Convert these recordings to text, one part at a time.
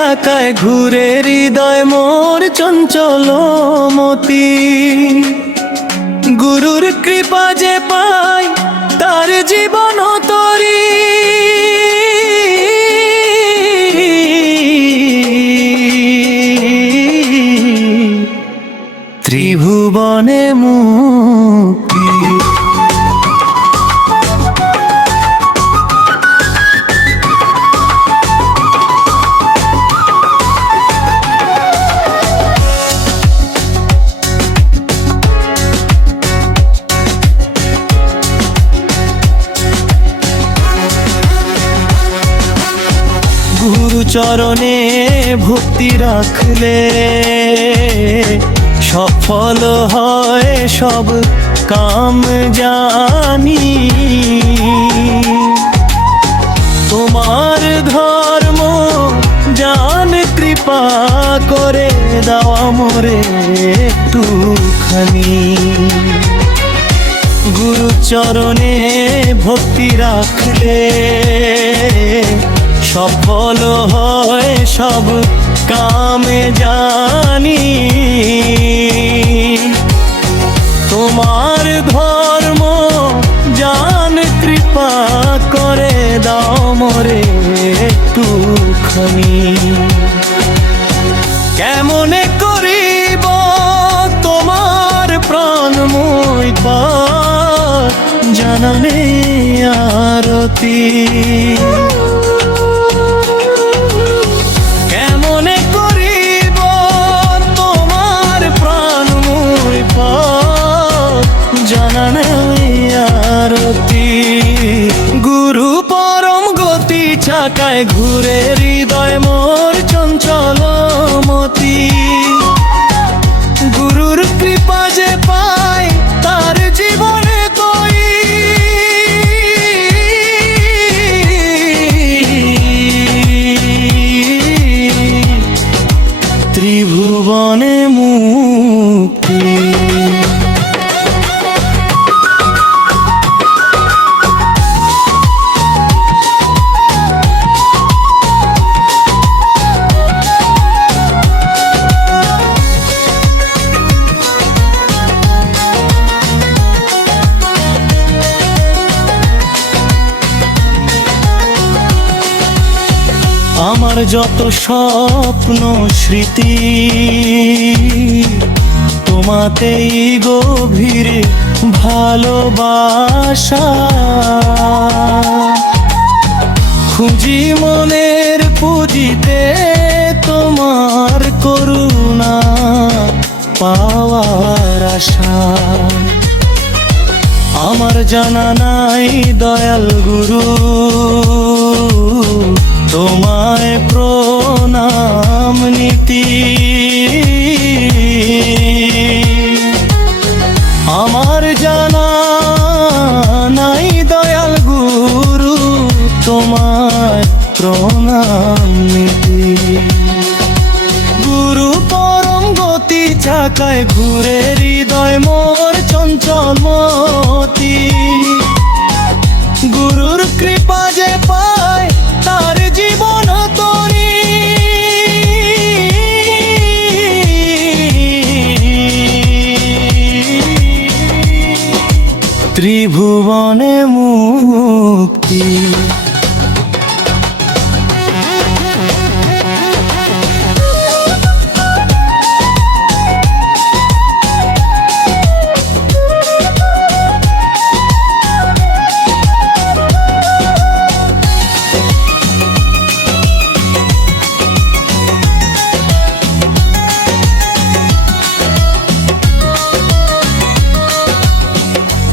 চাকায় ঘুরে হৃদয় মোর চঞ্চল মতি। গুরুর কৃপা যে পাই, তার জীবন তরি। ত্রিভুবনে মুক্তি। চরণে ভক্তি রাখলে সফল হয় সব কাম জানি। তোমার ধর্ম জান কৃপা করে দাও মোরে একটুখানি। গুরু চরণে ভক্তি রাখলে সফল হয় সব কামে জানি। তোমার ধর্ম জান কৃপা করে দাও মোরে একটুখানি কেমনে করিব তোমার প্রাণময় পার জানানে আরতি? চাকায় ঘুরে হৃদয় মোর চঞ্চল মতি গুরুর কৃপা যে পায় আমার যত স্বপ্ন স্মৃতি, তোমাতেই গভীরে ভালোবাসা। খুঁজি মনের পুঁজিতে তোমার করুণা পাওয়ার আশা। আমার জানা নাই দয়াল গুরু তোমায় প্রণাম নীতি। আমার জানা নাই দয়াল গুরু, তোমায় প্রণাম নীতি। গুরু পরম গতি চাকায় ঘুরে হৃদয় মোর চঞ্চল মতি। গুরুর কৃপা যে পায় ত্রিভুবনে মুক্তি।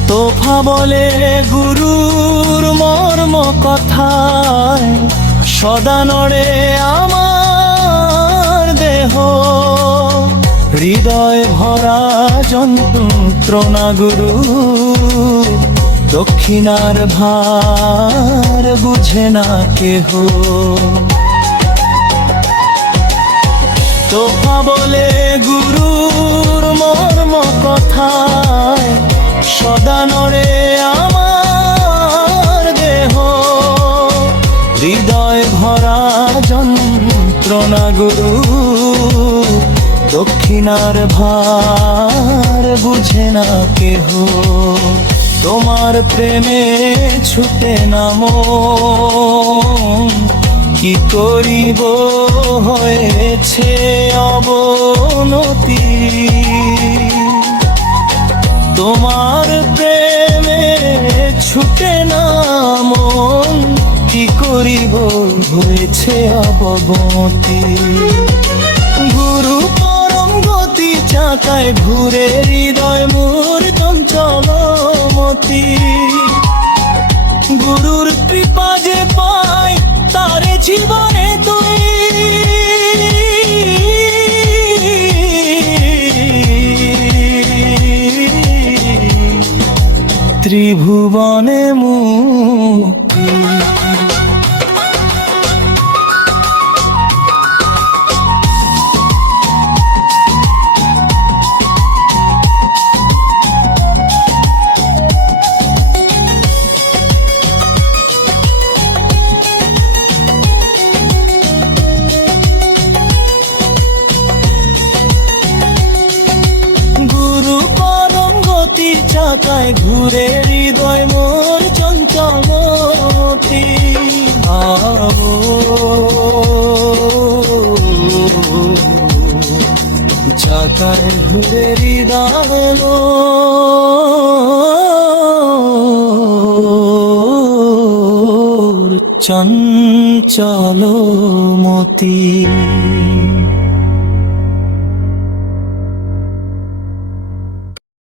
তোফা বলে, গুরুর মর্ম কথায় সদা নড়ে আমার দেহ। হৃদয় ভরা যন্ত্রণা গুরু, দক্ষিণার ভার বুঝে না কেহ। তোফা বলে, গুরুর যন্ত্রণা গুরু, দক্ষিণার ভার বুঝে না কেহ। তোমার প্রেমে ছুটে নাম, কি করিব হয়েছে অবনতি? তোমার প্রেমে ছুটে না মন কি করিব হয়েছে অবগতি গুরু পরম গতি চাকায় ঘুরে হৃদয় মোর চঞ্চলমতি গুরুর কৃপা যে পায় তারে জীবনে তুই। ত্রিভুবনে মুক্তি চাকায় ঘুরে হৃদয় মোর চঞ্চলতি আবো চাকায় ঘুরে হৃদয় চঞ্চল মতি